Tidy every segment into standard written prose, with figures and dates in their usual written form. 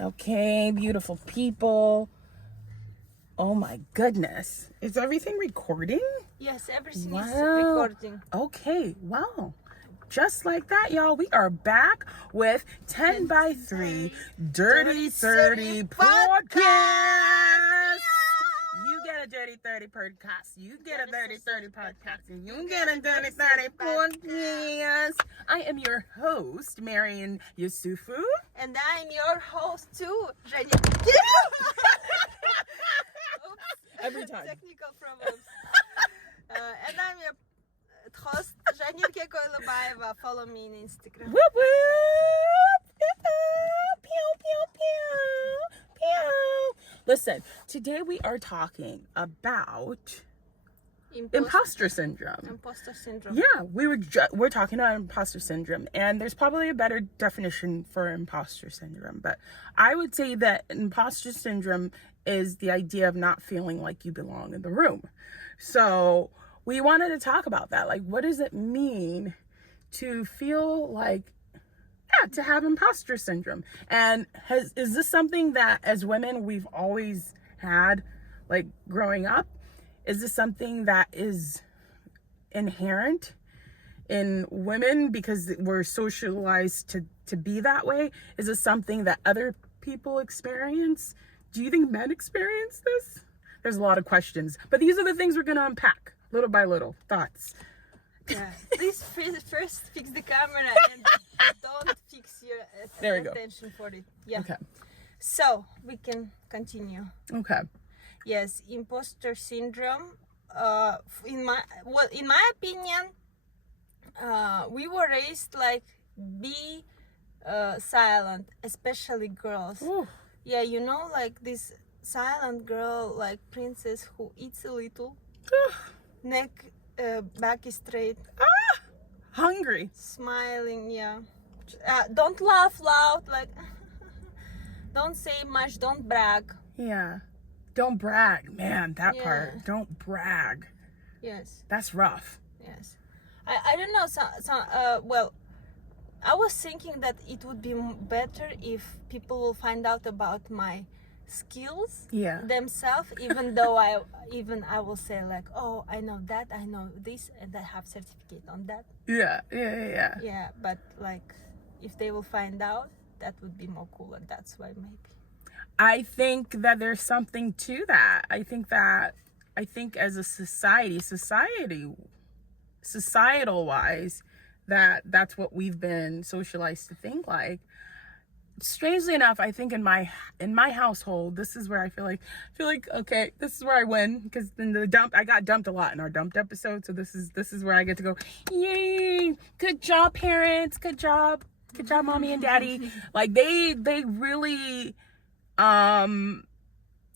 Okay, beautiful people. Oh my goodness. Is everything recording? Yes, everything Wow. is recording. Okay, wow. Just like that, y'all, we are back with 10 by 3 Dirty 30 podcast. You get a Dirty 30 podcast. You get a Dirty 30 podcast. And you get a Dirty 30 podcast. I am your host, Marian Yusufu. And I'm your host too, Jenny. Every time. Technical problems. And I'm your host, Jenny Kekoilabaeva. Follow me on Instagram. Whoop whoop! Pew pew pew pew. Listen, today we are talking about imposter syndrome. Imposter syndrome. Yeah, we're talking about imposter syndrome, and there's probably a better definition for imposter syndrome, but I would say that imposter syndrome is the idea of not feeling like you belong in the room. So we wanted to talk about that. Like, what does it mean to feel like, to have imposter syndrome? And is this something that as women we've always had, like growing up? Is this something that is inherent in women because we're socialized to be that way? Is this something that other people experience? Do you think men experience this? There's a lot of questions, but these are the things we're going to unpack little by little. Thoughts? Yeah. Please first fix the camera and don't fix your attention for it. Yeah. Okay. So we can continue. Okay. Yes, imposter syndrome. In my opinion, we were raised like be silent, especially girls. Ooh. Yeah, you know, like this silent girl, like princess who eats a little, neck, back is straight, Hungry, smiling. Yeah, don't laugh loud, like don't say much, don't brag. yeah. Don't brag, man. That Yeah. part. Don't brag. Yes. That's rough. Yes, I don't know. Well, I was thinking that it would be better if people will find out about my skills Yeah. themselves, even though I will say like, oh, I know that, I know this, and I have certificate on that. Yeah. Yeah, but like if they will find out, that would be more cooler. That's why maybe. I think that there's something to that. I think as a societal wise, that's what we've been socialized to think like. Strangely enough, I think in my household, this is where I feel like okay, this is where I win, because in I got dumped a lot in our dumped episode, so this is where I get to go, yay, good job parents, good job mommy and daddy. Like they really,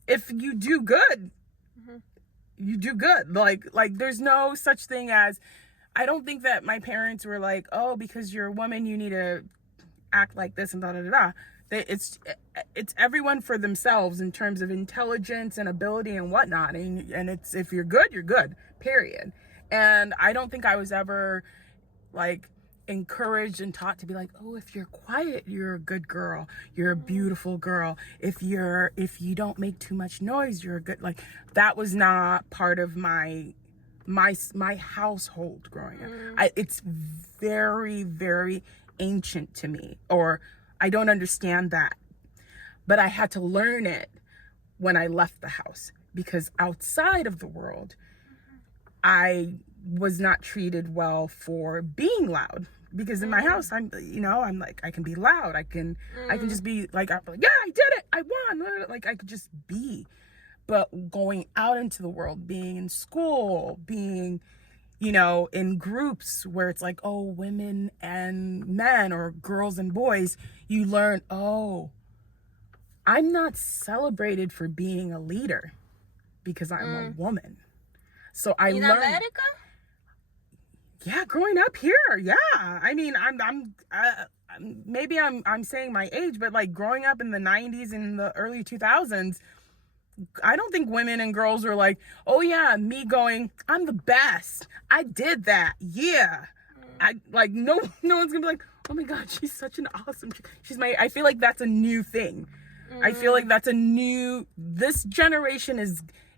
if you do good, you do good. Like there's no such thing as, I don't think that my parents were like, oh, because you're a woman you need to act like this and da da da da. It's everyone for themselves in terms of intelligence and ability and whatnot, and it's, if you're good, period. And I don't think I was ever like encouraged and taught to be like, oh, if you're quiet, you're a good girl, you're a beautiful girl, if you don't make too much noise, you're a good, like, that was not part of my household growing up. It's very, very ancient to me, or I don't understand that, but I had to learn it when I left the house, because outside of the world I was not treated well for being loud, because in my house I'm like, I can be loud, I can just be like, I'm like, yeah, I did it, I won, like I could just be. But going out into the world, being in school, being, in groups where it's like, oh, women and men, or girls and boys, you learn, oh, I'm not celebrated for being a leader because I'm a woman. So I learned. In America? Yeah, growing up here, yeah. I mean, maybe I'm saying my age, but like growing up in the 90s and the early 2000s, I don't think women and girls were like, oh yeah, me going, I'm the best, I did that, yeah. I like, no one's gonna be like, oh my god, she's such an awesome, I feel like that's a new thing. I feel like that's this generation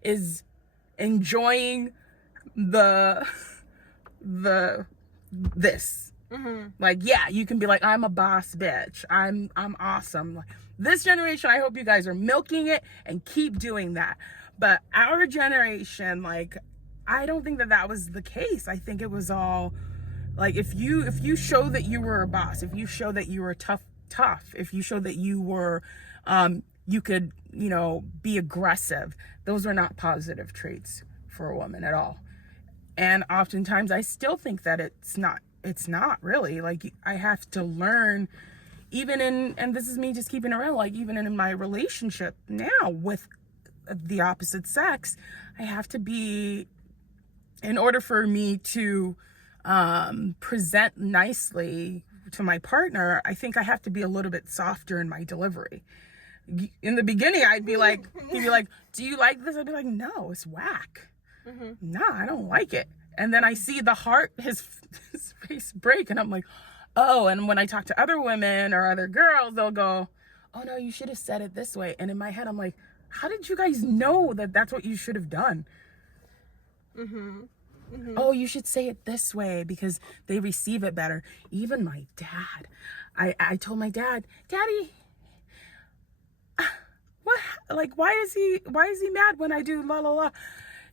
is enjoying this. Like, yeah, you can be like, I'm a boss bitch. I'm awesome. Like, this generation, I hope you guys are milking it and keep doing that. But our generation, like, I don't think that was the case. I think it was all like, if you show that you were a boss, if you show that you were tough, if you show that you were, you could, be aggressive, those are not positive traits for a woman at all. And oftentimes I still think that it's not really. Like, I have to learn, and this is me just keeping it real, like, even in my relationship now with the opposite sex, I have to be, in order for me to present nicely to my partner, I think I have to be a little bit softer in my delivery. In the beginning, he'd be like, do you like this? I'd be like, no, it's whack. No, I don't like it. And then I see his face break, and I'm like, oh. And when I talk to other women or other girls, they'll go, oh no, you should have said it this way. And in my head, I'm like, how did you guys know that that's what you should have done? Oh, you should say it this way because they receive it better. Even my dad, I told my dad, Daddy, what? Like, why is he mad when I do la la la?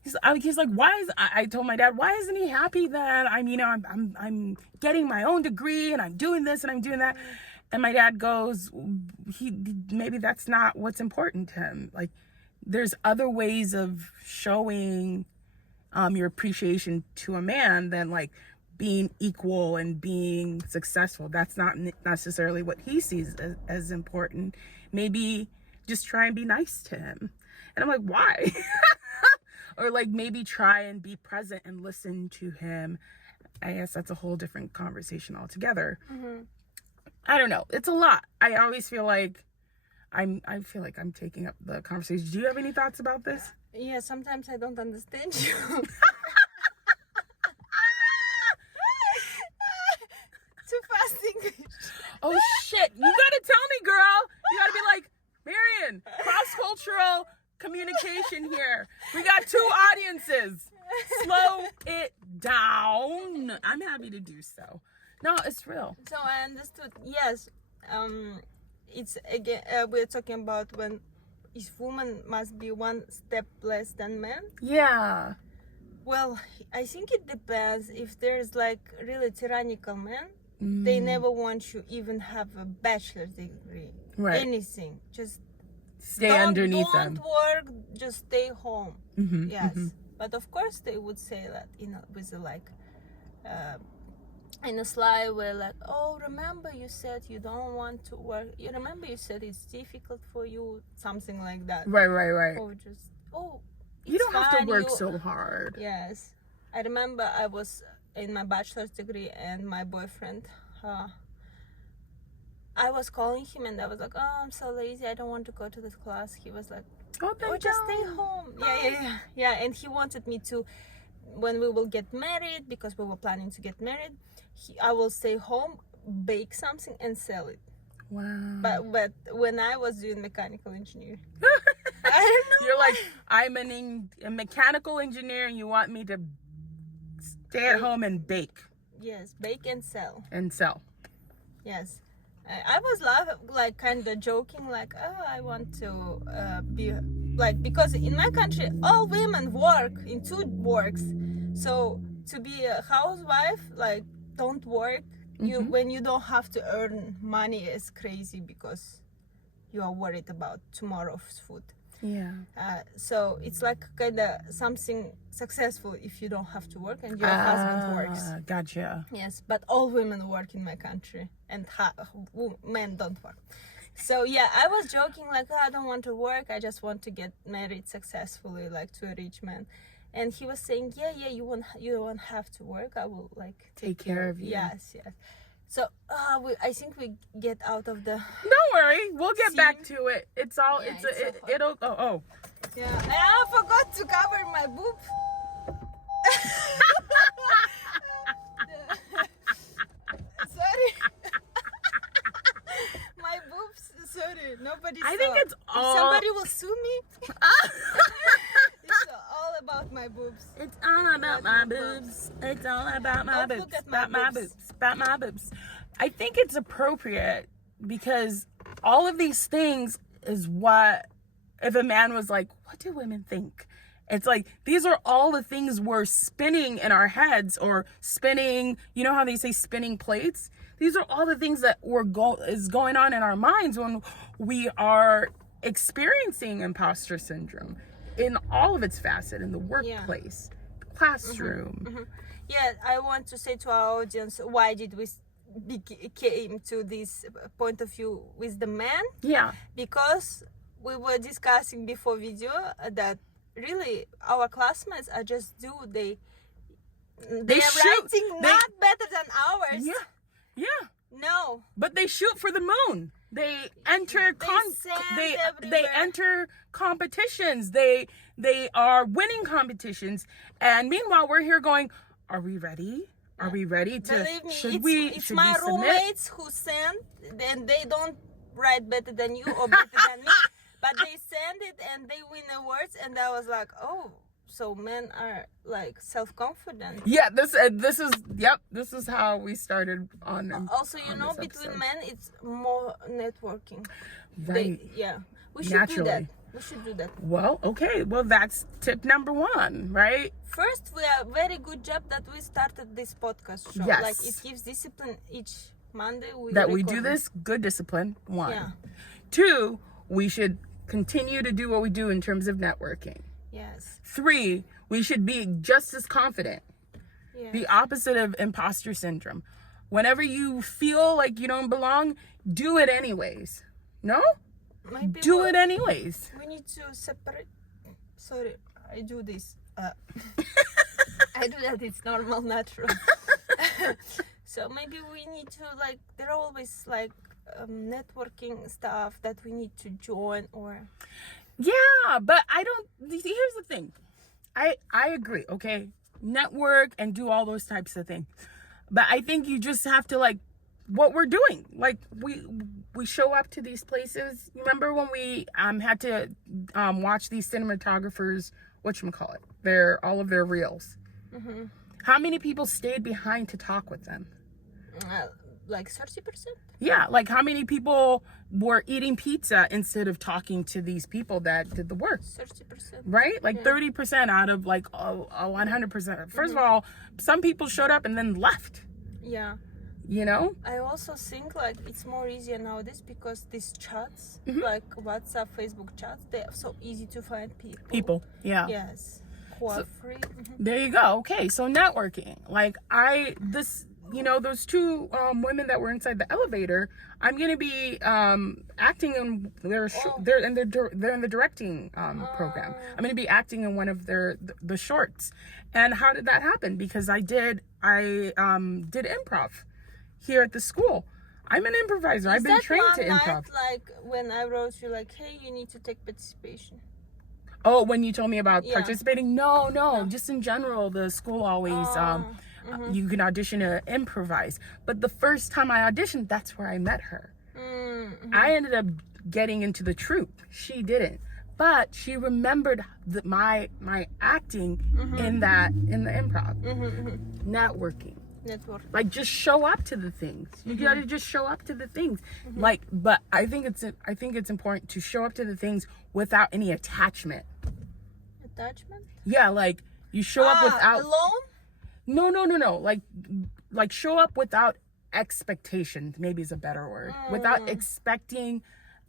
He's like, I told my dad, why isn't he happy that I'm getting my own degree and I'm doing this and I'm doing that? And my dad goes, maybe that's not what's important to him. Like, there's other ways of showing your appreciation to a man than like being equal and being successful. That's not necessarily what he sees as important. Maybe just try and be nice to him. And I'm like, why? Or like, maybe try and be present and listen to him. I guess that's a whole different conversation altogether. I don't know. It's a lot. I always feel like I'm taking up the conversation. Do you have any thoughts about this? Yeah, sometimes I don't understand you. Too fast English. Oh shit, you gotta tell me, girl. You gotta be like, Marian, cross-cultural communication here. We got two audiences. Slow it down. I'm happy to do so. No, it's real. So I understood. Yes. It's again, we're talking about when each woman must be one step less than men. Yeah. Well, I think it depends. If there's like really tyrannical men, they never want you even have a bachelor's degree. Right. Anything. Just stay underneath them. Don't work, just stay home. Yes. But of course they would say that, with like in a slide where like, oh, remember you said you don't want to work. You remember you said it's difficult for you, something like that. Right. Or just, You don't have to fine, work so hard. Yes. I remember I was in my bachelor's degree and my boyfriend, I was calling him and I was like, oh, I'm so lazy, I don't want to go to this class. He was like, just stay home. Yeah. And he wanted me to, when we will get married, because we were planning to get married, I will stay home, bake something and sell it. Wow. But when I was doing mechanical engineering, I don't know. You're like, I'm a mechanical engineer and you want me to stay at home and bake. Yes, bake and sell. Yes. I was like kind of joking, like, oh, I want to be like, because in my country all women work in two works, so to be a housewife, like, don't work. When you don't have to earn money is crazy because you are worried about tomorrow's food. Yeah. So it's like kind of something successful if you don't have to work and your husband works. Gotcha. Yes, but all women work in my country and men don't work. So yeah, I was joking like, I don't want to work, I just want to get married successfully, like to a rich man. And he was saying, yeah, you won't have to work, I will like take care of you. Yes. So I think we get out of the. Don't worry, we'll get back to it. It's all. Yeah, it'll. Oh. Yeah, and I forgot to cover my boob. Sorry. My boobs sorry. Nobody I saw. think it's all... If somebody will sue me. It's all about my boobs. It's all about my boobs. It's all about my boobs. Look at About my boobs. About my boobs. I think it's appropriate because all of these things is what, if a man was like, what do women think? It's like, these are all the things we're spinning in our heads, or spinning, you know how they say spinning plates? These are all the things that is going on in our minds when we are experiencing imposter syndrome in all of its facet, in the workplace, classroom. Yeah, I want to say to our audience, why did we came to this point of view with the man? Yeah. Because we were discussing before video that really our classmates are just they are writing not better than ours. Yeah. No. But they shoot for the moon. They enter they enter competitions. They are winning competitions. And meanwhile we're here going, are we ready? Are we ready to? Believe me, should my we roommates who send, and they don't write better than you or better than me, but they send it and they win awards, and I was like, oh, so men are like self-confident. Yeah, this is how we started on. Also, between men, it's more networking. Right. We should do that. We should do that. Well, okay. Well, that's tip number 1, right? First, we are very good job that we started this podcast show. Yes. Like, it gives discipline each Monday. We do this, good discipline, 1. Yeah. 2, we should continue to do what we do in terms of networking. Yes. 3, we should be just as confident. Yes. The opposite of imposter syndrome. Whenever you feel like you don't belong, do it anyways. No? Maybe do it anyways. We need to separate. Sorry, I do this. I do that. It's normal, natural. So maybe we need to there are always networking stuff that we need to join or. Yeah, but I don't. Here's the thing. I agree. Okay, network and do all those types of things, but I think you just have to what we're doing. We show up to these places. Remember when we had to watch these cinematographers, whatchamacallit, all of their reels. Mm-hmm. How many people stayed behind to talk with them? 30%? Yeah, how many people were eating pizza instead of talking to these people that did the work? 30%. Right? 30% out of 100%. First of all, some people showed up and then left. Yeah. You know? I also think it's more easier nowadays because these chats, like WhatsApp, Facebook chats, they are so easy to find people. Yeah. Yes. Who are free. There you go. Okay, so networking. Those 2 women that were inside the elevator, I'm gonna be acting in they're in the directing program. I'm gonna be acting in one of the shorts. And how did that happen? Because I did improv here at the school. I'm an improviser. I've been trained to improv. When I wrote you hey, you need to take participation. Oh, when you told me about participating? No, just in general, the school always you can audition to improvise. But the first time I auditioned, that's where I met her. Mm-hmm. I ended up getting into the troupe. She didn't. But she remembered my acting in the improv. Networking. Just show up to the things. You gotta just show up to the things. But I think it's important to show up to the things without any attachment. Attachment? Yeah, you show up without alone? No. Show up without expectation, maybe is a better word. Without expecting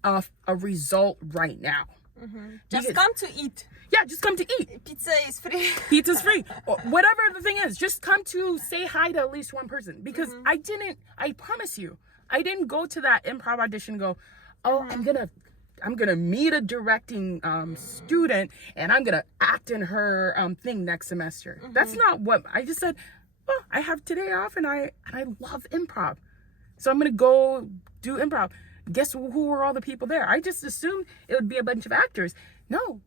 a result right now. Just come to eat. Yeah, just come to eat. Pizza is free. Pizza's free. Or whatever the thing is, just come to say hi to at least one person. Because I promise you, I didn't go to that improv audition and go, oh, I'm gonna meet a directing student and I'm gonna act in her thing next semester. That's not what I just said. Oh, I have today off and I love improv, so I'm gonna go do improv. Guess who were all the people there? I just assumed it would be a bunch of actors. No,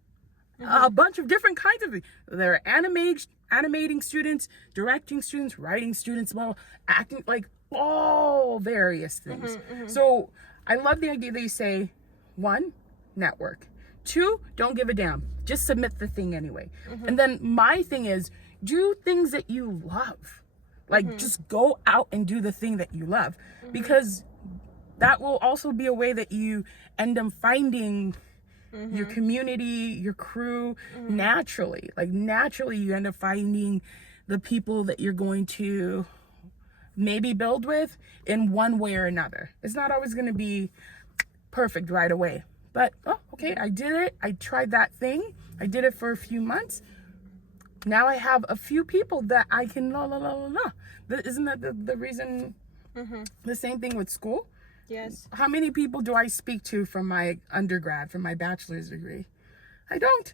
a bunch of different kinds of. There are animating students, directing students, writing students, acting, all various things. So I love the idea that you say, 1, network. 2, don't give a damn. Just submit the thing anyway. And then my thing is, do things that you love. Like, just go out and do the thing that you love. Because that will also be a way that you end up finding your community, your crew, naturally. Like, naturally, you end up finding the people that you're going to maybe build with in one way or another. It's not always going to be perfect right away. But, oh, okay, I did it. I tried that thing. I did it for a few months. Now I have a few people that I can Isn't that the reason? The same thing with school? Yes. How many people do I speak to from my undergrad, from my bachelor's degree? I don't.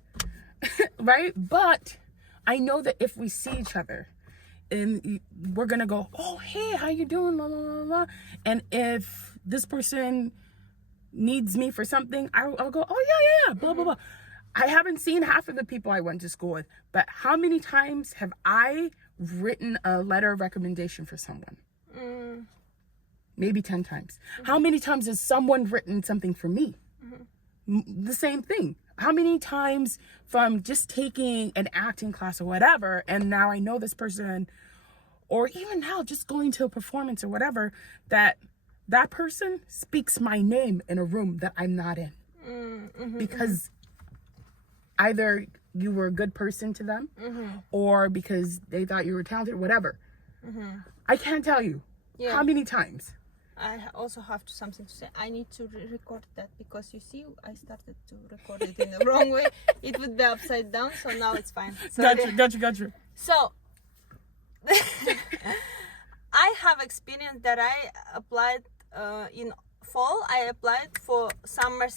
Right? But I know that if we see each other and we're going to go, oh, hey, how you doing? La, la, la, la. And if this person needs me for something, I'll go, oh, yeah, blah, blah, blah. I haven't seen half of the people I went to school with, but how many times have I written a letter of recommendation for someone? Maybe 10 times. How many times has someone written something for me? The same thing. How many times from just taking an acting class or whatever, and now I know this person, or even now just going to a performance or whatever, that person speaks my name in a room that I'm not in. Because either you were a good person to them, or because they thought you were talented, whatever. I can't tell you how many times. I also have something to say. I need to record that because you see, I started to record it in the wrong way. It would be upside down, so now it's fine. Gotcha. So, I have experience that I applied in fall. I applied for summer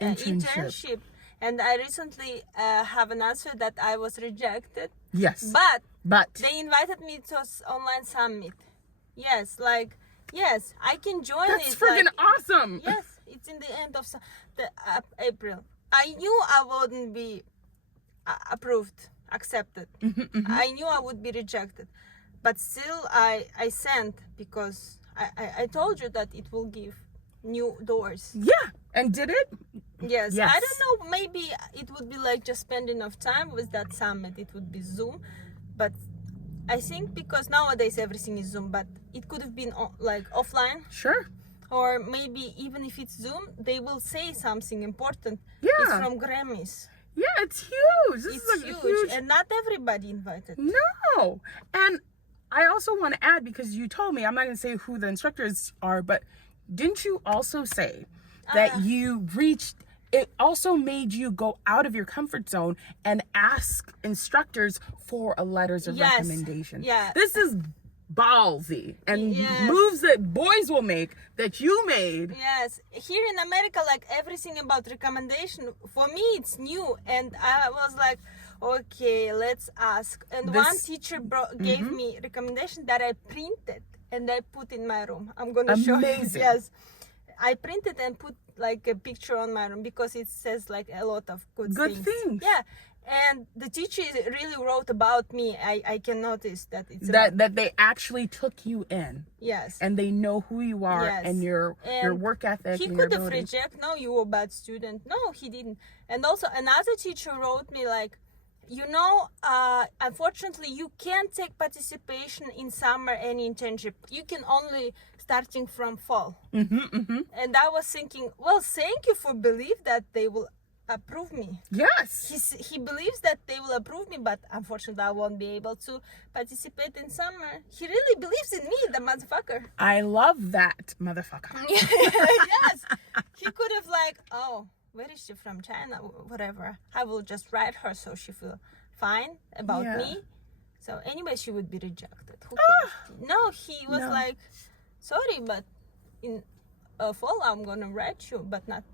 internship. And I recently have an answer that I was rejected. Yes. But they invited me to online summit. Yes, I can join it. That's freaking awesome. Yes, it's in the end of April. I knew I wouldn't be accepted. I knew I would be rejected. But still, I sent because I told you that it will give new doors. Yeah, and did it? Yes. I don't know, maybe it would be like just spending enough time with that summit. It would be Zoom. But I think because nowadays everything is Zoom, but it could have been like offline. Sure. Or maybe even if it's Zoom, they will say something important. Yeah. It's from Grammys. Yeah, it's huge. It's huge. And not everybody invited. No. And I also want to add, because you told me, I'm not going to say who the instructors are, but didn't you also say that you reached, it also made you go out of your comfort zone and ask instructors for a letters of recommendation? Yeah. This is ballsy and moves that boys will make that you made. Yes. Here in America, like everything about recommendation, for me it's new. And I was like, okay, let's ask. And one teacher gave me recommendation that I printed and I put in my room. I'm going to show you. Yes. I printed and put like a picture on my room because it says like a lot of good things. Yeah. And the teacher really wrote about me. I can notice that it's that they actually took you in. Yes. And they know who you are and your work ethic. He could have rejected, no, you were a bad student. No, he didn't. And also another teacher wrote me like, unfortunately, you can't take participation in summer any internship. You can only starting from fall. And I was thinking, well, thank you for believe that they will approve me. Yes. He believes that they will approve me, but unfortunately, I won't be able to participate in summer. He really believes in me, the motherfucker. I love that motherfucker. Yes. He could have like, oh, where is she from? China? Whatever. I will just write her so she feel fine about me. So anyway, she would be rejected. Who cares? No, he was like, sorry, but in fall I'm gonna write you, but not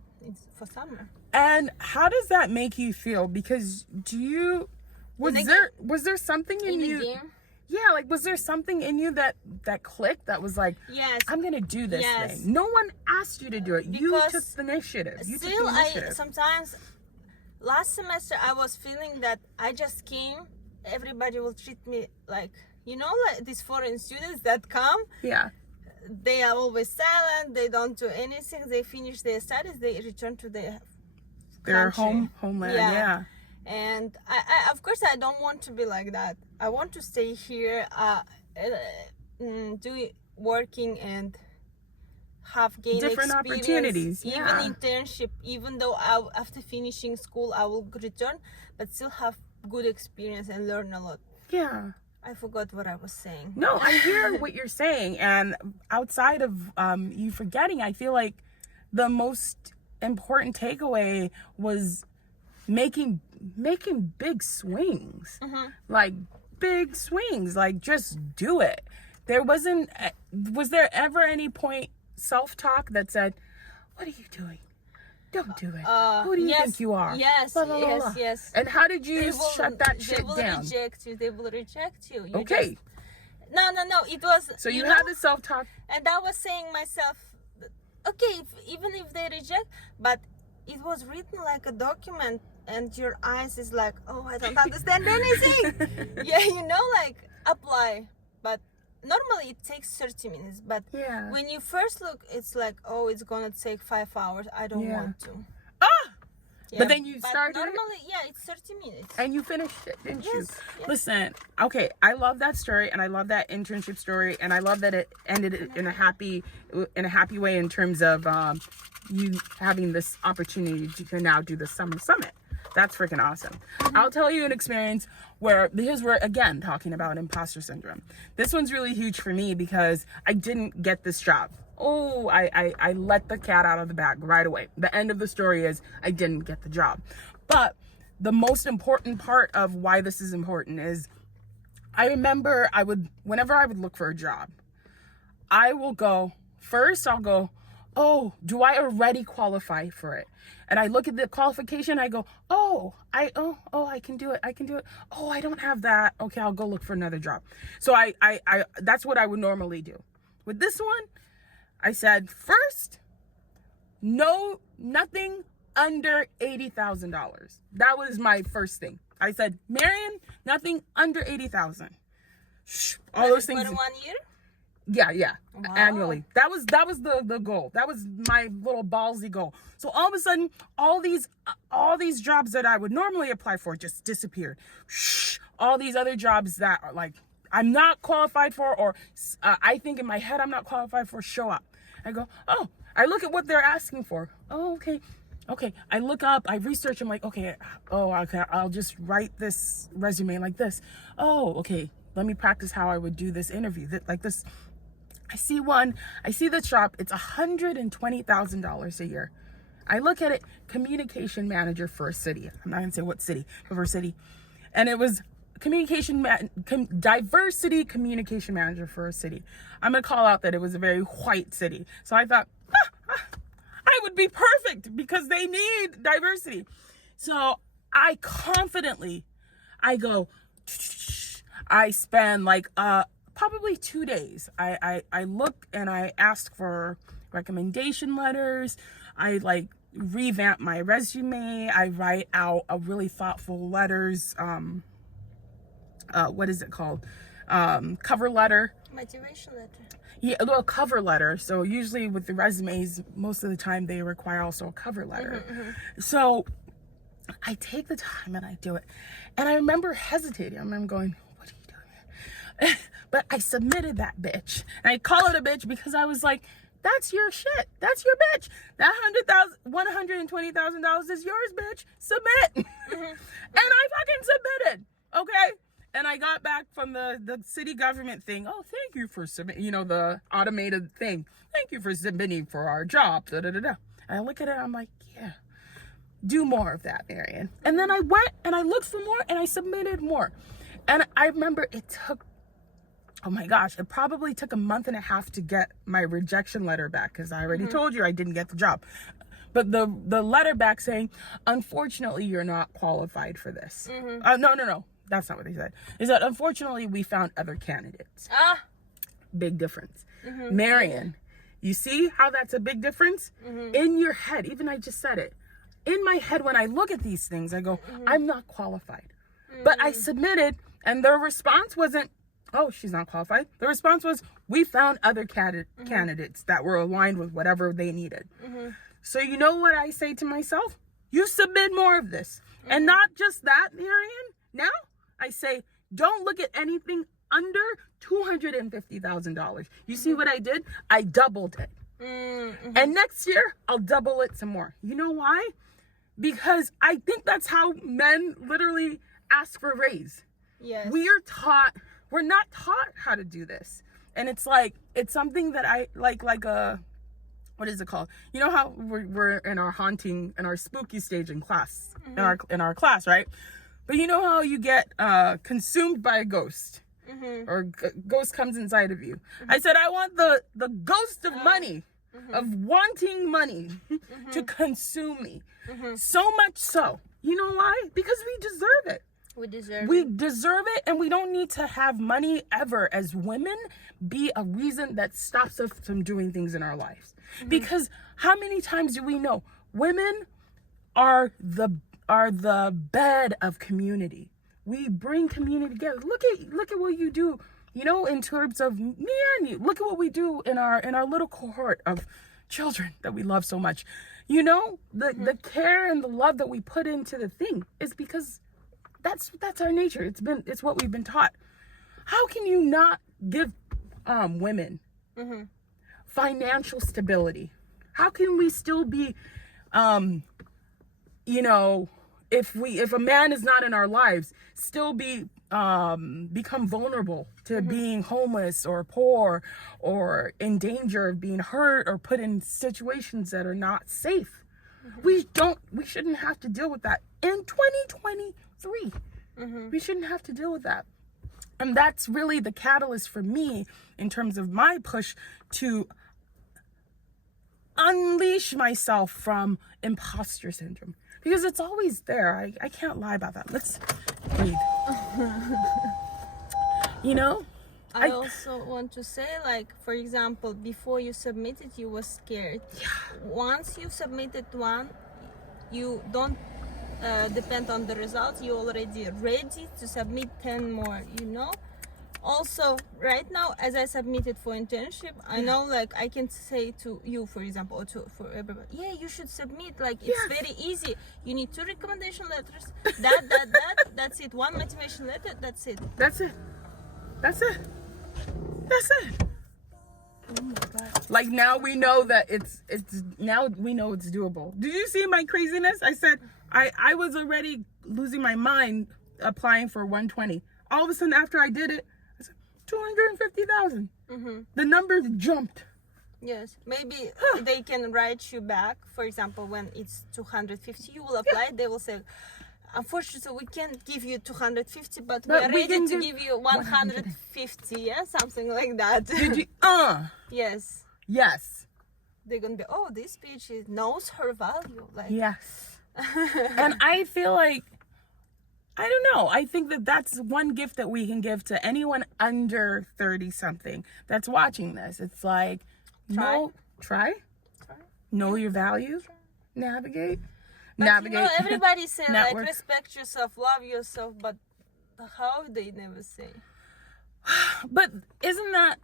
for summer. And how does that make you feel? Because was there something in you? Yeah, like was there something in you that clicked that was like, yes, I'm gonna do this thing? No one asked you to do it. You took the initiative. Sometimes last semester I was feeling that I just came, everybody will treat me like, like these foreign students that come. Yeah. they are always silent. They don't do anything. They finish their studies. They return to their homeland. Yeah. And I of course I don't want to be like that. I want to stay here, working and have gained different opportunities, even internship. Even though after finishing school I will return, but still have good experience and learn a lot. Yeah. I forgot what I was saying. No, I hear what you're saying, and outside of you forgetting, I feel like the most important takeaway was making big swings. Like big swings, like just do it. Was there ever any point self-talk that said, what are you doing? Don't do it. Who do you think you are? Yes, blah, blah, blah, blah. yes. And how did you shut that shit down? They will reject you. Okay. No. It was. So you had the self-talk. And I was saying myself, okay, even if they reject, but it was written like a document, and your eyes is like, oh, I don't understand anything. Yeah, like apply, but. Normally it takes 30 minutes, but when you first look, it's like, oh, it's gonna take 5 hours. I don't want to. But then you started. Normally, it's 30 minutes. And you finished it, didn't you? Yes. Listen, okay, I love that story, and I love that internship story, and I love that it ended in a happy way in terms of you having this opportunity to now do the summer summit. That's freaking awesome. I'll tell you an experience because we're again talking about imposter syndrome. This one's really huge for me because I didn't get this job. Oh, I let the cat out of the bag right away. The end of the story is I didn't get the job. But the most important part of why this is important is I remember whenever I would look for a job, I'll go, oh, do I already qualify for it? And I look at the qualification, I go, I can do it. Oh, I don't have that. Okay, I'll go look for another job. So I that's what I would normally do. With this one, I said, first, nothing under $80,000. That was my first thing. I said, Marion, nothing under $80,000. All those things. For 1 year? Yeah. Wow. Annually. That was the goal. That was my little ballsy goal. So all of a sudden, all these jobs that I would normally apply for just disappeared. All these other jobs that are like I'm not qualified for, or I think in my head I'm not qualified for, show up. I go, oh, I look at what they're asking for. Oh, okay. I look up, I research. I'm like, okay. I'll just write this resume like this. Oh, okay. Let me practice how I would do this interview. Like this. I see the job, it's $120,000 a year. I look at it, communication manager for a city. I'm not gonna say what city, but for a city. And it was diversity communication manager for a city. I'm gonna call out that it was a very white city. So I thought, I would be perfect because they need diversity. So I confidently, I spend like, probably 2 days. I look and I ask for recommendation letters. I like revamp my resume. I write out a really thoughtful letters. What is it called? Cover letter. Motivation letter. Yeah, a little cover letter. So usually with the resumes, most of the time they require also a cover letter. So I take the time and I do it. And I remember hesitating. I remember going, what are you doing here? But I submitted that bitch. And I call it a bitch because I was like, that's your shit. That's your bitch. That $120,000 is yours, bitch. Submit. And I fucking submitted. Okay. And I got back from the city government thing. Oh, thank you for submitting, the automated thing. Thank you for submitting for our job. And I look at it, I'm like, yeah, do more of that, Marion. And then I went and I looked for more and I submitted more. And I remember it took, oh my gosh, it probably took a month and a half to get my rejection letter back because I already told you I didn't get the job. But the letter back saying, unfortunately, you're not qualified for this. No. That's not what they said. They said, unfortunately, we found other candidates. Big difference. Marion, you see how that's a big difference? In your head, even I just said it. In my head, when I look at these things, I go, I'm not qualified. But I submitted, and their response wasn't, oh, she's not qualified. The response was, we found other candidates that were aligned with whatever they needed. So you know what I say to myself? You submit more of this. And not just that, Marian. Now I say, don't look at anything under $250,000. You see what I did? I doubled it. And next year, I'll double it some more. You know why? Because I think that's how men literally ask for a raise. Yes. We're not taught how to do this. And it's like, it's something that I like what is it called? You know how we're in our haunting and our spooky stage in class, in our class, right? But you know how you get consumed by a ghost, or ghost comes inside of you. I said, I want the ghost of money, of wanting money to consume me. So much so. You know why? Because we deserve it. We deserve it, and we don't need to have money ever as women be a reason that stops us from doing things in our lives. Because how many times do we know women are the bed of community? We bring community together. Look at what you do, you know, in terms of me and you. Look at what we do in our little cohort of children that we love so much. You know, the care and the love that we put into the thing is because that's our nature. It's what we've been taught. How can you not give women financial stability? How can we still be you know, if a man is not in our lives, still be become vulnerable to being homeless or poor or in danger of being hurt or put in situations that are not safe? We shouldn't have to deal with that in 2023. We shouldn't have to deal with that. And that's really the catalyst for me in terms of my push to unleash myself from imposter syndrome, because it's always there. I can't lie about that. Let's breathe. You know, I also want to say, like, for example, before you submitted, you were scared. Once you submitted one, you don't depend on the results. You're already ready to submit 10 more, you know. Also, right now, as I submitted for internship, I know, like, I can say to you, for example, or for everybody, yeah, you should submit. Like, it's very easy. You need 2 recommendation letters. That's it. 1 motivation letter. That's it. That's it. Oh my God. Like, now we know that it's doable. Did you see my craziness? I said I was already losing my mind applying for 120. All of a sudden, after I did it, I said 250,000. The number jumped. Yes, maybe they can write you back. For example, when it's 250, you will apply. They will say, unfortunately, we can't give you 250, but we are ready to give you 150. Yeah, something like that. Did you? Yes. Yes. They're gonna be, oh, this bitch knows her value. Like, yes. And I feel like, I don't know. I think that's one gift that we can give to anyone under 30 something that's watching this. It's like, try. Know your value. Navigate. But you know, everybody say like respect yourself, love yourself, but how they never say. But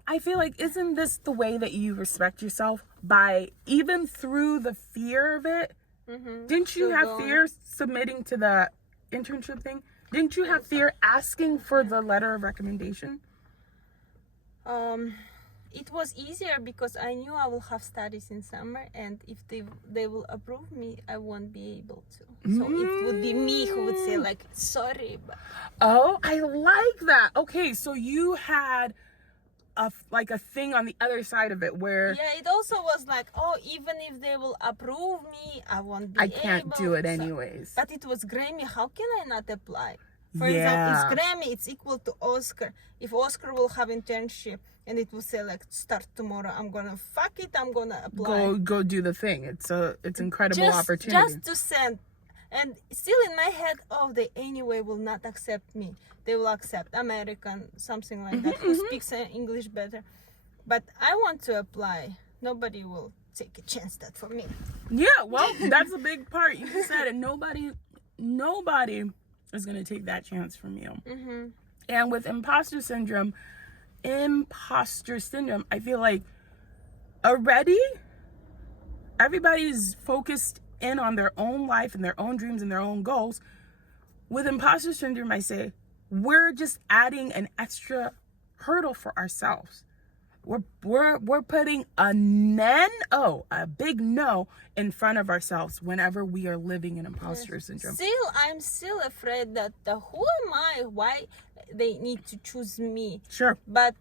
I feel like, isn't this the way that you respect yourself? By even through the fear of it? Didn't you have fear submitting to the internship thing? Didn't you have fear asking for the letter of recommendation? It was easier because I knew I will have studies in summer, and if they will approve me, I won't be able to. So it would be me who would say, like, sorry. But... Oh, I like that. Okay, so you had a thing on the other side of it where... Yeah, it also was like, oh, even if they will approve me, I won't be able. I can't do it anyways. But it was Grammy. How can I not apply? For example, it's Grammy, it's equal to Oscar. If Oscar will have internship and it will say, like, start tomorrow, I'm gonna apply. Go do the thing. It's incredible opportunity. Just to send. And still in my head, oh, they anyway will not accept me. They will accept American, something like that, who speaks English better. But I want to apply. Nobody will take a chance that for me. Yeah, well, that's a big part. You said it. Nobody is going to take that chance from you. And with imposter syndrome, imposter syndrome, I feel like already everybody's focused in on their own life and their own dreams and their own goals. With imposter syndrome, I say, we're just adding an extra hurdle for ourselves. We're putting a big no in front of ourselves whenever we are living in imposter syndrome. I'm still afraid that who am I? Why they need to choose me? Sure. But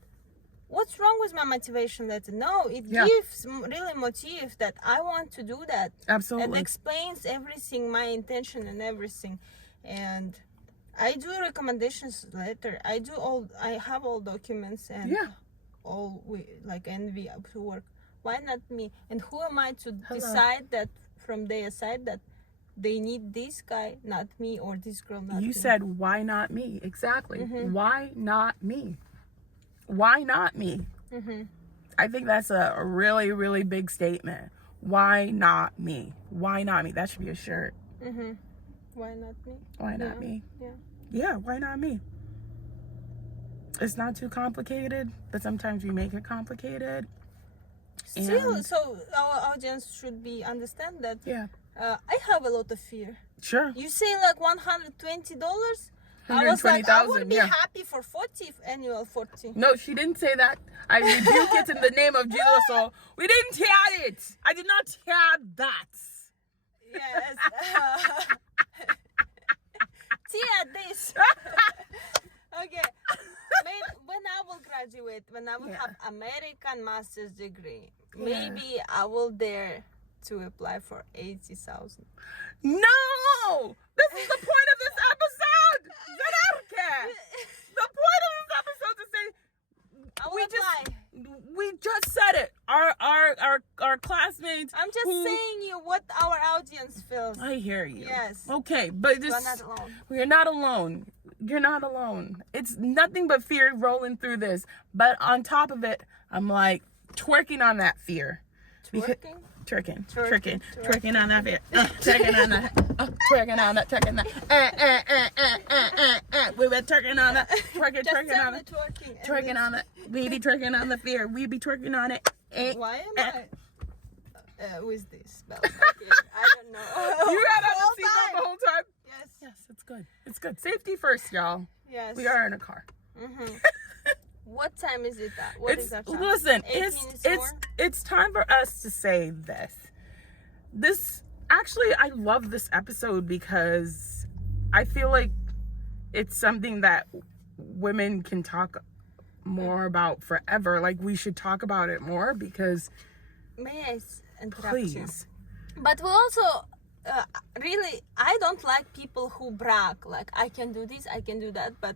what's wrong with my motivation letter? No, it gives really motive that I want to do that. Absolutely. It explains everything, my intention and everything. And I do recommendations letter. I have all documents and all envy to work. Why not me? And who am I to decide that from their side that they need this guy, not me, or this girl, not me? You said, why not me? Exactly. Why not me? Why not me? I think that's a really, really big statement. Why not me? Why not me? That should be a shirt. Why not me? Why not me? Yeah, why not me? It's not too complicated, but sometimes we make it complicated. Still, so our audience should understand that I have a lot of fear. Sure. You say like $120? I was like, I would be happy for 40 annual 40. No, she didn't say that. I rebuke it in the name of Jesus. So we didn't hear it. I did not hear that. Yes. Tia, this. Okay. Maybe when I will graduate, when I will have American master's degree, maybe I will dare to apply for 80,000. No! This is the point of this episode! The point of this episode to say we just said it. Our classmates. I'm just saying you what our audience feels. I hear you. Yes. Okay, but we're not alone. We're not alone. You're not alone. It's nothing but fear rolling through this. But on top of it, I'm like twerking on that fear. Twerking? Twerking on that fear. Twerking on that. Twerking on that. Twerking that. We were twerking on that. Twerking on it. Twerking on it. We be twerking on the fear. We be twerking on it. Why am I with this belt? Okay, I don't know. You had on the seatbelt the whole time? Yes, it's good. It's good. Safety first, y'all. Yes. We are in a car. What time is it at? What is our time? Listen, it's time for us to say this. Actually, I love this episode because I feel like it's something that women can talk more about forever. Like, we should talk about it more because... May I interrupt you? But we also... really, I don't like people who brag. Like, I can do this, I can do that, but...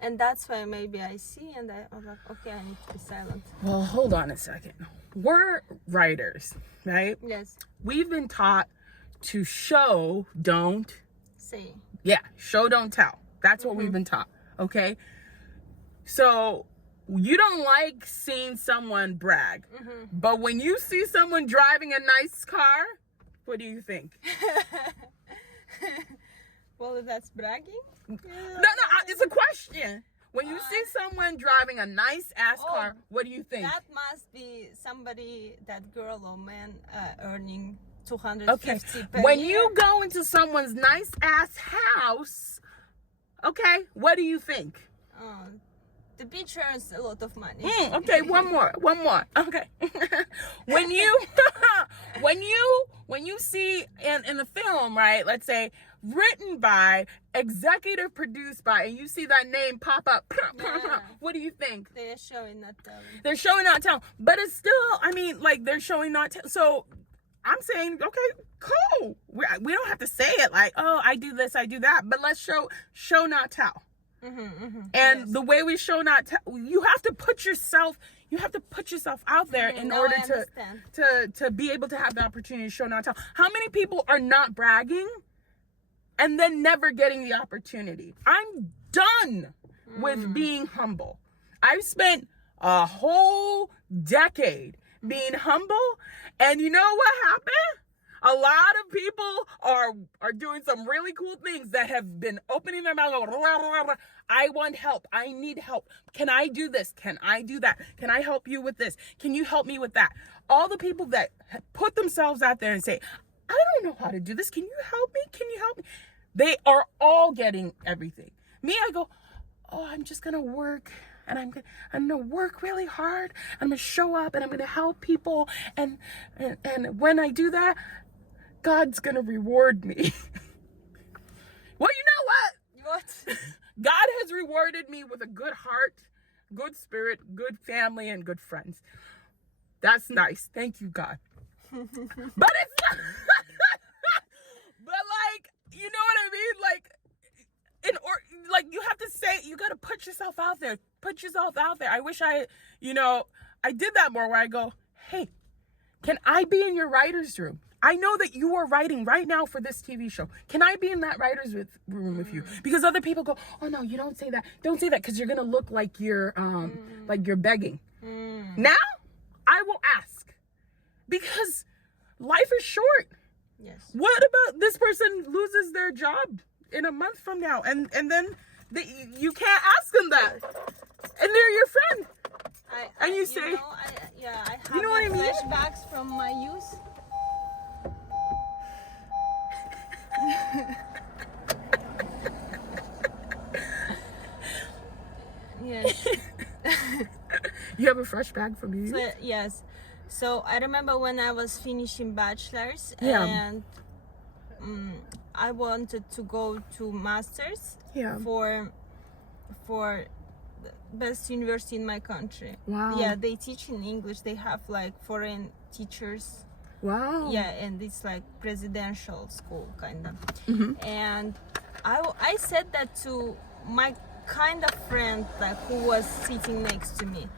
And that's why maybe I see and I'm like, okay, I need to be silent. Well, hold on a second. We're writers, right? Yes. We've been taught to show, don't... Say. Yeah, show, don't tell. That's what we've been taught, okay? So, you don't like seeing someone brag. But when you see someone driving a nice car, what do you think? Well, that's bragging? No, it's a question. When you see someone driving a nice ass car, what do you think? That must be somebody, that girl or man, earning $250 per when year. you go into someone's nice ass house, okay, what do you think? The bitch earns a lot of money. Okay, one more. Okay. when you see in the film, right? Let's say written by, executive produced by, and you see that name pop up. What do you think? They're showing not telling. They're showing not telling, but it's still. I mean, like they're showing not telling. So I'm saying, okay, cool. We don't have to say it like, oh, I do this, I do that, but let's show not tell. And the way we show not tell, you have to put yourself out there in order to be able to have the opportunity to show not tell. How many people are not bragging and then never getting the opportunity? I'm done with being humble. I've spent a whole decade being humble, and you know what happened? A lot of people are doing some really cool things that have been opening their mouth. I want help. I need help. Can I do this? Can I do that? Can I help you with this? Can you help me with that? All the people that put themselves out there and say, I don't know how to do this. Can you help me? Can you help me? They are all getting everything. Me, I go, oh, I'm just going to work. And I'm gonna work really hard. I'm gonna show up and I'm gonna help people. And when I do that, God's gonna reward me. Well, you know what? What? God has rewarded me with a good heart, good spirit, good family, and good friends. That's nice. Thank you, God. But it's not. But like, you know what I mean? Like, you have to say, you got to put yourself out there. Put yourself out there. I wish I did that more, where I go, hey, can I be in your writer's room? I know that you are writing right now for this TV show. Can I be in that writer's room with you? Because other people go, oh no, you don't say that. Don't say that, because you're going to look like you're begging. Now, I will ask, because life is short. Yes. What about this person loses their job in a month from now, and then you can't ask them that, and they're your friend, and you say, I have you know what I mean? Flashbacks from my youth. Yes. You have a fresh bag from you? So, yes. So I remember when I was finishing bachelor's, Yeah. and I wanted to go to masters, Yeah. for the best university in my country. Wow. Yeah, they teach in English. They have like foreign teachers. Wow. Yeah, and it's like presidential school kind of. Mm-hmm. And I said that to my kind of friend, like, who was sitting next to me,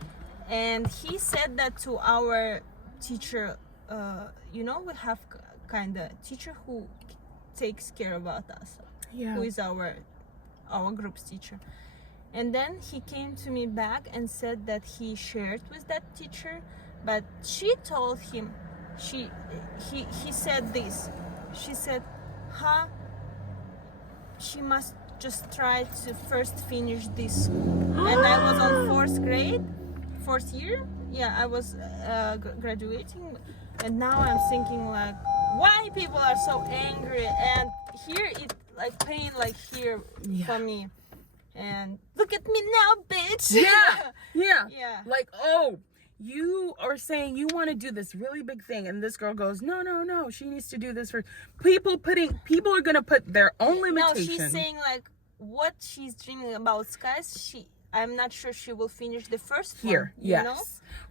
and he said that to our teacher. We have kind of teacher who takes care about us, Yeah. who is our group's teacher. And then he came to me back and said that he shared with that teacher, but she told him, he said this. She said, she must just try to first finish this school. And I was on fourth year. Yeah, I was graduating, and now I'm thinking like, why people are so angry, and here it like pain like here for me. And look at me now, bitch. Yeah. Like, oh, you are saying you want to do this really big thing, and this girl goes, no, she needs to do this for people are gonna put their own limitations. No, she's saying like what she's dreaming about skies. I'm not sure she will finish the first here. one. Yes, you know?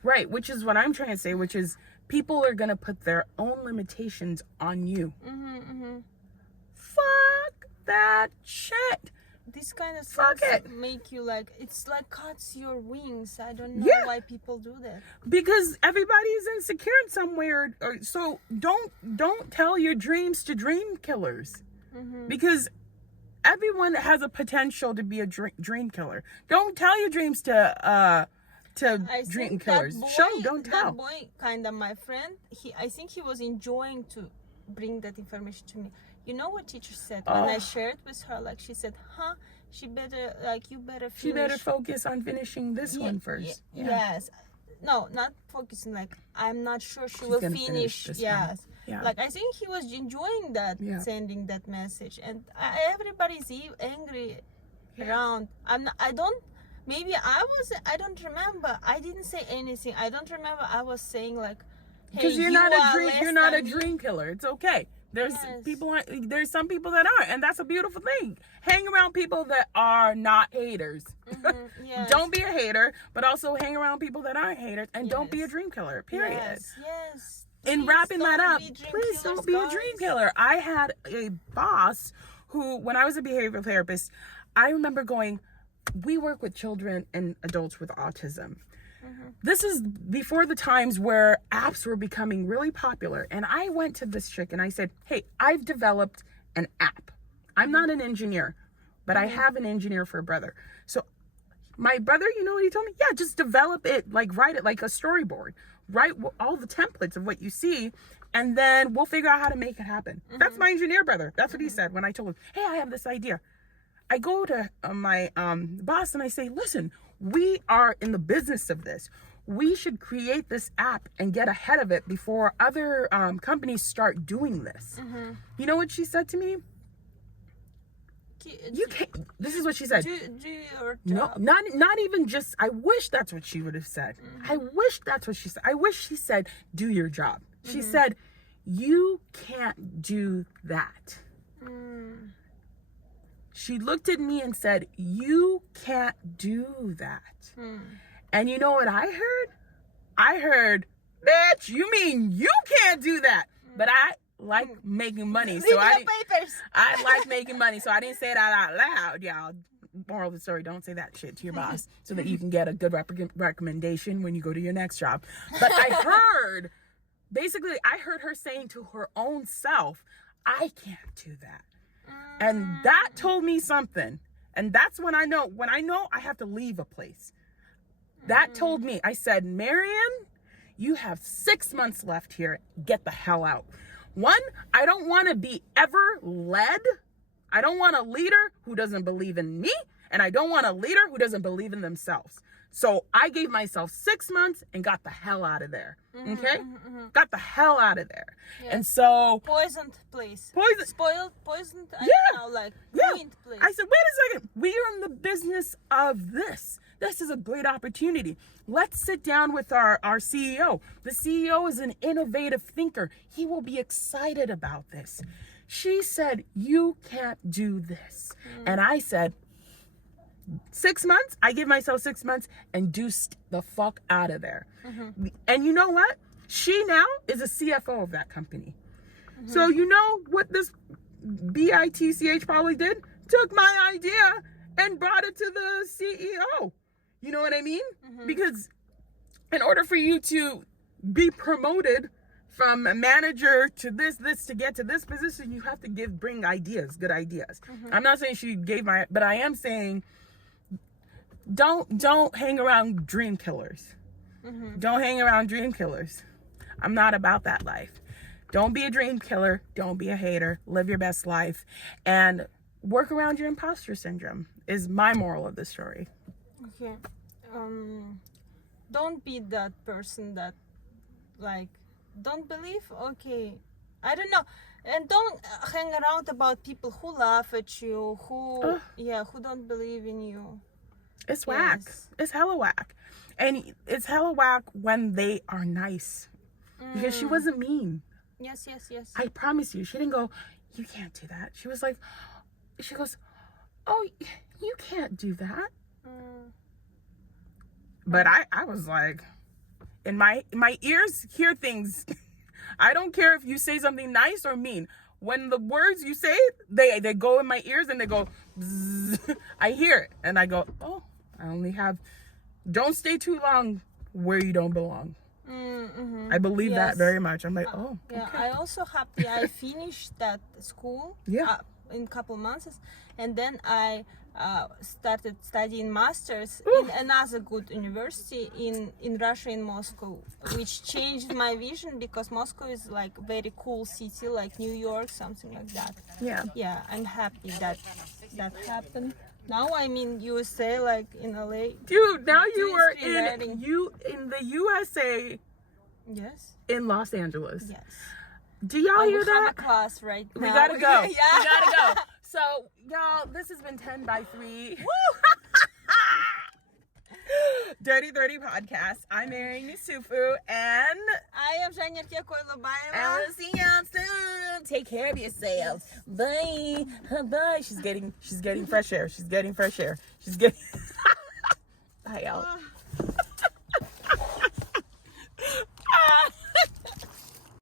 Right. Which is what I'm trying to say. Which is people are gonna put their own limitations on you. Fuck that shit. This kind of Fuck things it. make you like, it's like cuts your wings. I don't know why people do that. Because everybody's insecure in some way, or so don't tell your dreams to dream killers. Because everyone has a potential to be a dream killer. Don't tell your dreams to dream killers. Don't tell. That boy, kind of my friend, I think he was enjoying to bring that information to me. You know what teacher said when I shared with her? Like, she said, you better finish. She better focus on finishing this one first. Yes. No, not focusing. Like, I'm not sure she will finish. This yes. one. Yeah. Like, I think he was enjoying that, sending that message. And everybody's angry around. I don't remember. I didn't say anything. I don't remember I was saying like, hey, because you're not a dream killer. It's okay. There's there's some people that aren't, and that's a beautiful thing. Hang around people that are not haters. Don't be a hater, but also hang around people that aren't haters, and don't be a dream killer. Period. Yes. In wrapping that up, please don't be a dream killer. I had a boss who, when I was a behavioral therapist, I remember going, we work with children and adults with autism. This is before the times where apps were becoming really popular. And I went to this chick and I said, hey, I've developed an app. I'm not an engineer, but I have an engineer for a brother. So my brother, you know what he told me? Yeah, just develop it, like write it like a storyboard. Write all the templates of what you see and then we'll figure out how to make it happen. That's my engineer brother. That's what he said when I told him, hey, I have this idea. I go to my boss and I say, listen, we are in the business of this. We should create this app and get ahead of it before other companies start doing this. You know what she said to me? You can't. This is what she said. Do your job. No, not even just. I wish that's what she would have said. I wish that's what she said. I wish she said, do your job. She said, you can't do that. She looked at me and said, you can't do that. And you know what I heard? I heard, bitch, you mean you can't do that? But I like making money. So I like making money. So I didn't say that out loud, y'all. Moral of the story, don't say that shit to your boss so that you can get a good recommendation when you go to your next job. But I heard her saying to her own self, I can't do that. And that told me something. And that's when I know I have to leave a place. That told me, I said, Marion, you have 6 months left here. Get the hell out. One, I don't want to be ever led. I don't want a leader who doesn't believe in me. And I don't want a leader who doesn't believe in themselves. So I gave myself 6 months and got the hell out of there. Okay? Got the hell out of there. Yes. And so... Poisoned place. Spoiled, poisoned, ruined place. I said, wait a second. We are in the business of this. This is a great opportunity. Let's sit down with our CEO. The CEO is an innovative thinker. He will be excited about this. She said, you can't do this. And I said, 6 months? I give myself 6 months and do the fuck out of there. And you know what? She now is a CFO of that company. So you know what this BITCH probably did? Took my idea and brought it to the CEO. You know what I mean? Because in order for you to be promoted from a manager to this to get to this position, you have to bring ideas, good ideas. I'm not saying she gave but I am saying don't hang around dream killers. Don't hang around dream killers. I'm not about that life. Don't be a dream killer. Don't be a hater. Live your best life and work around your imposter syndrome is my moral of the story. Okay. Don't be that person that don't believe. Okay. I don't know. And don't hang around about people who laugh at you, who don't believe in you. It's whack. It's hella whack. And it's hella whack when they are nice. Because she wasn't mean. Yes. I promise you. She didn't go, you can't do that. She was like, she goes, oh, you can't do that. But I was like, and my ears hear things. I don't care if you say something nice or mean. When the words you say, they go in my ears and they go, bzzz. I hear it. And I go, oh, don't stay too long where you don't belong. I believe that very much. I'm like, oh, yeah. Okay. I also happy I finished that school in a couple months, and then I started studying masters in another good university in Russia, in Moscow, which changed my vision because Moscow is like very cool city, like New York, something like that. Yeah, I'm happy that happened. Now I'm in USA, like in LA. Dude, now you are in the USA. Yes. In Los Angeles. Yes. Do y'all hear that? We have a class right now. We gotta go. Yeah. We gotta go. So, y'all, this has been 10 by 3. Woo! Dirty 30 Podcast. I'm Mary Yusufu, and I am Zhenya Koilobayeva. I will see y'all soon. Take care of yourselves. Bye. Bye. She's getting fresh air. She's getting. Bye, y'all.